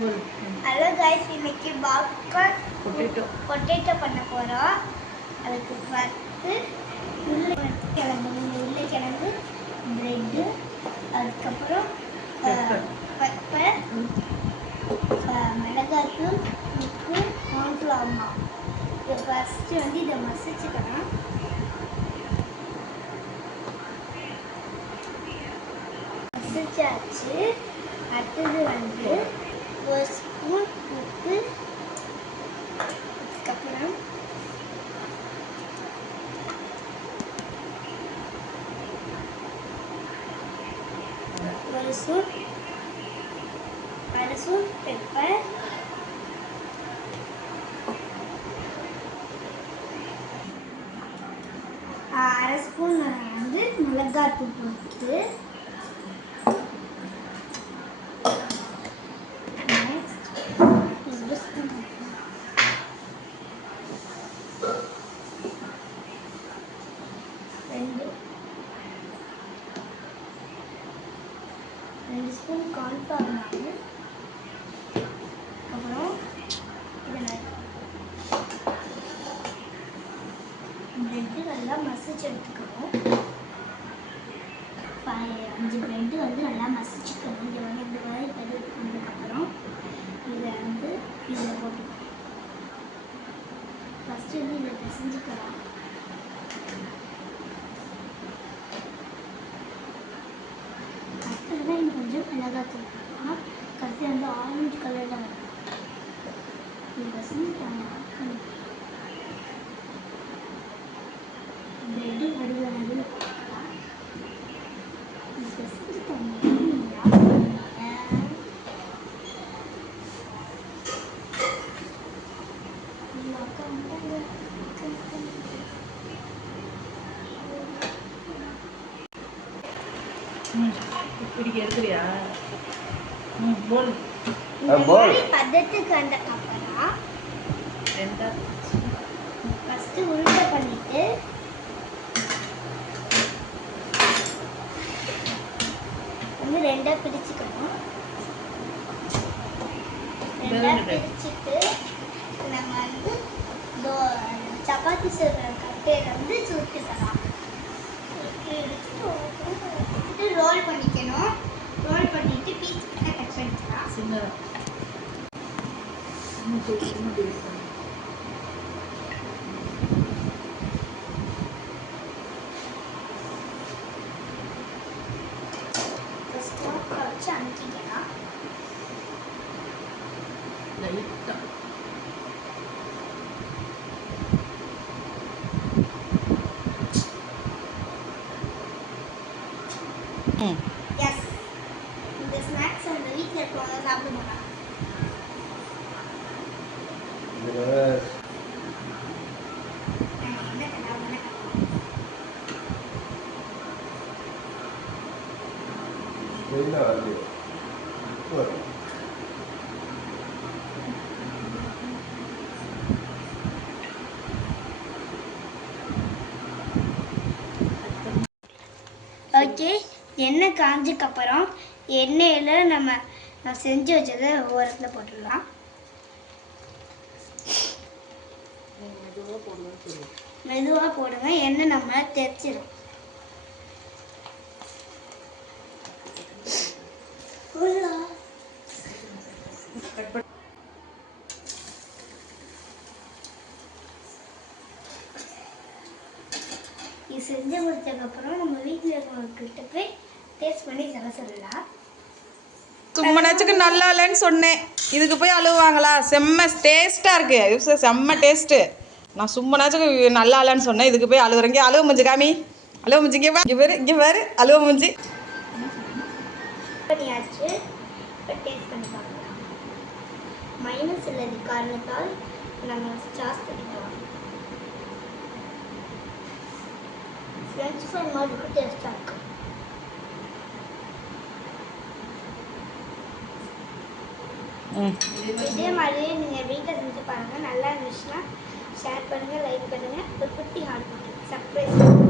Hello guys, இன்னைக்கு popcorn potato பண்ண போறோம். அதுக்கு ஃபர்ஸ்ட் உருளைக்கிழங்கு, பிரெட், அதுக்கப்புறம் பெப்பர், மிளகாய்த்தூள், உப்பு, கார்ன்ஃப்ளவர் மாவு. இது ஃபர்ஸ்ட் இதை மசிச்சுக்கலாம். மசிச்சாச்சு. அடுத்தது ஒரு ஸ்பூன் உப்பு, அதுக்கப்புறம் அரை ஸ்பூன் பெப்பர், அரை ஸ்பூன் மிளகாய்த்தூள் போட்டு ரெண்டு ஸ்பூன் கார்ன்ஃப்ளவர் மாவு, அப்புறம் பிரெட்டு நல்லா மசிச்சு எடுத்துக்கணும். 5 பிரெட்டு நல்லா மசிச்சுக்கணும். இதை இந்த மாதிரி எடுத்துக்கொண்டதுக்கப்புறம் இதை இதில் போட்டுக்கணும். ஃபஸ்ட்டு இதை பிசைஞ்சுக்கலாம். அடுத்தது கொஞ்சம் மிளகாத்தூள் போட்டுக்கலாம். கடைசி ஆரஞ்சு கலரில் வரும். இது பிசைஞ்சுட்டாங்க. பிரெட்டு வடிவதில் போட்டுக்கலாம். இது பிசைஞ்சுட்டாங்க. எடுக்கிறியா? பதத்துக்கு வந்தக்கப்புறம் ஃபர்ஸ்ட் உருண்டை பண்ணிட்டு ரெண்டா பிரிச்சுக்கணும். ரெண்டா பிரிச்சுட்டு நம்ம சப்பாத்தி செய்கிற கட்டையில சுட்டுக்கலாம். ரோல் பண்ணிக்கணும். ரோல் பண்ணிட்டு பீஸ் கட் பண்ணிக்கலாம். வச்சு அனுப்பிக்கலாம். எஸ், இந்த ஸ்நாக்ஸ் வீட்டில் இருக்கவங்க சாப்பிட மாட்டாங்க. ஓகே, எண்ணெய் காஞ்சதுக்கப்புறம் எண்ணெயில் நம்ம செஞ்சு வச்சதை ஓரத்தில் போட்டுடலாம். மெதுவாக போடுங்க, எண்ணெய் நம்ம தெரிச்சிடும். இது செஞ்சு முடிச்சதுக்கப்புறம் நம்ம வீட்டில் இருக்கவங்கக்கிட்ட போய் டேஸ்ட் பண்ணி சொல்லலாம். சும்மனாச்சுக்கு நல்லா இல்லைன்னு சொன்னேன், இதுக்கு போய் அழுவாங்களா? செம்ம டேஸ்ட்டாக இருக்குது, செம்ம டேஸ்ட்டு. நான் சும்மனாச்சுக்கு நல்லா இல்லைன்னு சொன்னேன், இதுக்கு போய் அழுகுறேங்க. அழுவ முஞ்சி காமி, அழுவ முஞ்சி இங்கே வேறு அழுவ முஞ்சி பண்ணியாச்சு. இப்போ டேஸ்ட் பண்ணி பார்க்கலாம். மைனஸ் இல்லது காரணத்தால் நம்ம சாஸ் பண்ணிக்கலாம். ஃப்ரெஞ்ச் ஃப்ரை மாதிரி டேஸ்ட்டாக இருக்கு. இதே மாதிரியே நீங்கள் வீட்டில் செஞ்சு பாருங்கள். நல்லா இருந்துச்சுன்னா ஷேர் பண்ணுங்கள், லைக் பண்ணுங்கள். ஒரு குட்டி ஹார்ட் பண்ணுங்கள். சர்ப்ரைஸ்.